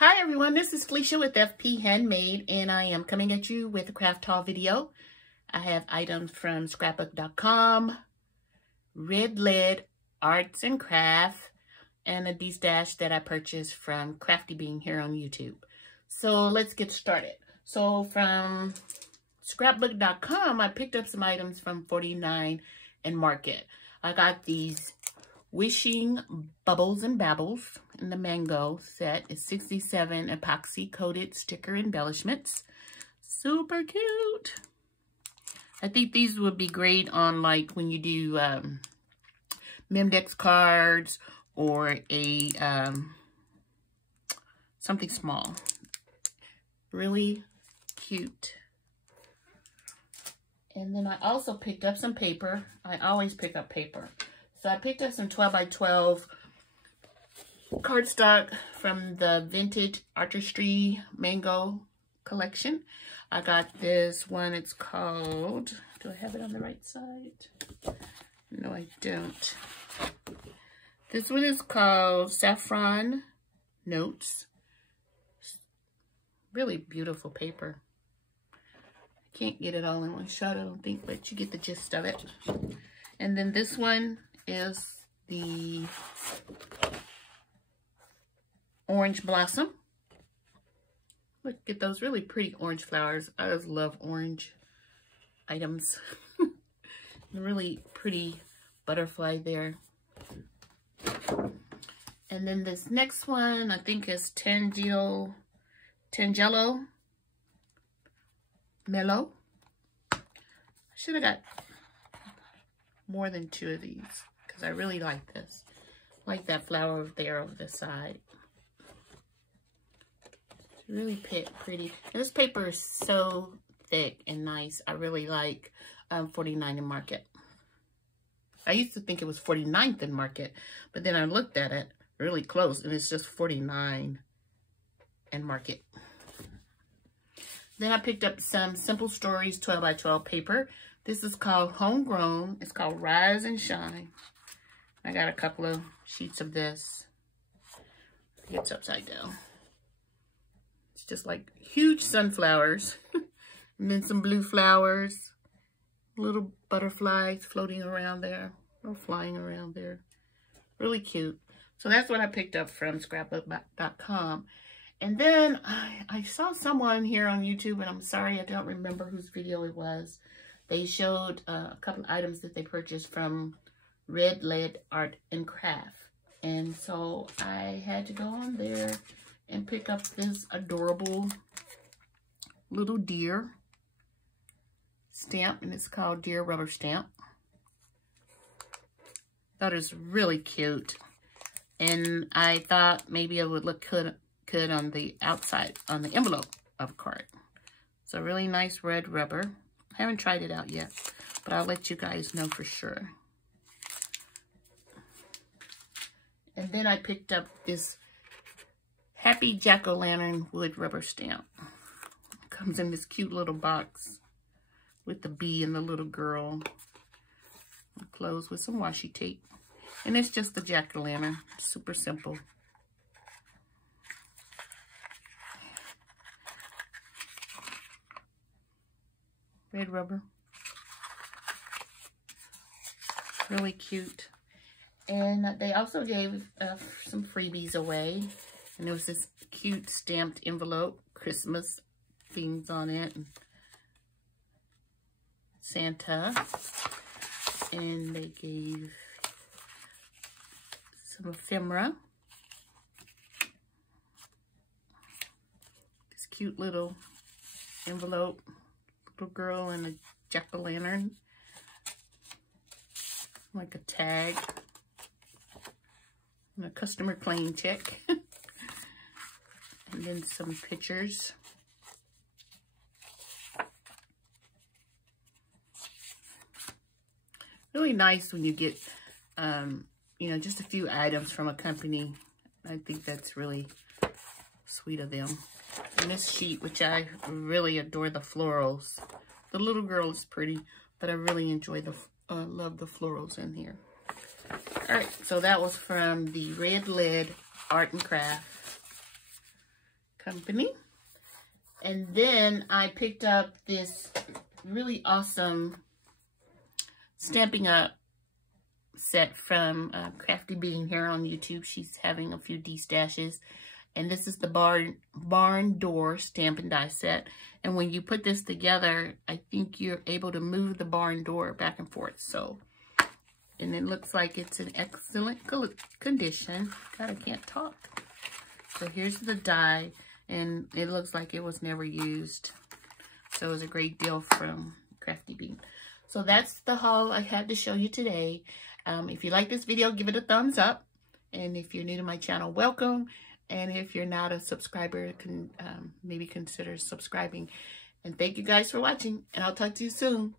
Hi everyone, this is Felicia with FP Handmade, and I am coming at you with a craft haul video. I have items from Scrapbook.com, REDLead Arts and Craft, and a Destash that I purchased from Crafty Bean here on YouTube. So let's get started. So from Scrapbook.com, I picked up some items from 49 and Market. I got these Wishing Bubbles and Babbles in the mango set. It's 67 epoxy coated sticker embellishments. Super cute. I think these would be great on like when you do Memdex cards or a something small. Really cute. And then I also picked up some paper. I always pick up paper. So I picked up some 12 by 12 cardstock from the Vintage Artistry Mango collection. I got this one. It's called, do I have it on the right side? No, I don't. This one is called Saffron Notes. Really beautiful paper. I can't get it all in one shot, I don't think, but you get the gist of it. And then this one is the Orange Blossom. Look at those really pretty orange flowers. I just love orange items. Really pretty butterfly there. And then this next one, I think is Tangelo Mellow. I should have got more than two of these because I really like this. I like that flower over there over the side. It's really pretty. And this paper is so thick and nice. I really like 49 and Market. I used to think it was 49th and Market, but then I looked at it really close and it's just 49 and Market. Then I picked up some Simple Stories 12 by 12 paper. This is called Homegrown. It's called Rise and Shine. I got a couple of sheets of this. It's upside down. It's just like huge sunflowers. And then some blue flowers. Little butterflies floating around there. Or flying around there. Really cute. So that's what I picked up from Scrapbook.com. And then I saw someone here on YouTube, and I'm sorry I don't remember whose video it was. They showed a couple of items that they purchased from REDLead Art and Craft. And so I had to go on there and pick up this adorable little deer stamp. And it's called Deer Rubber Stamp. That is really cute. And I thought maybe it would look good on the outside, on the envelope of a card. So really nice red rubber. I haven't tried it out yet, but I'll let you guys know for sure. And then I picked up this Happy Jack-O-Lantern wood rubber stamp. It comes in this cute little box with the bee and the little girl. Closed with some washi tape. And it's just the jack-o'-lantern. Super simple. Red rubber. Really cute. And they also gave some freebies away. And there was this cute stamped envelope. Christmas things on it. And Santa. And they gave some ephemera. This cute little envelope. Little girl and a jack-o'-lantern. Like a tag. And a customer claim check. And then some pictures. Really nice when you get, you know, just a few items from a company. I think that's really sweet of them. And this sheet, which I really adore the florals. The little girl is pretty, but I really enjoy the, love the florals in here. All right, so that was from the REDLead Art and Craft. company. And then I picked up this really awesome Stampin' Up set from Crafty Bean here on YouTube. She's having a few Destashes. And this is the barn door stamp and die set. And when you put this together, I think you're able to move the barn door back and forth. So, and it looks like it's in excellent condition. God, I can't talk. So here's the die. And it looks like it was never used. So it was a great deal from Crafty Bean. So that's the haul I had to show you today. If you like this video, give it a thumbs up. And if you're new to my channel, welcome. And if you're not a subscriber, maybe consider subscribing. And thank you guys for watching. And I'll talk to you soon.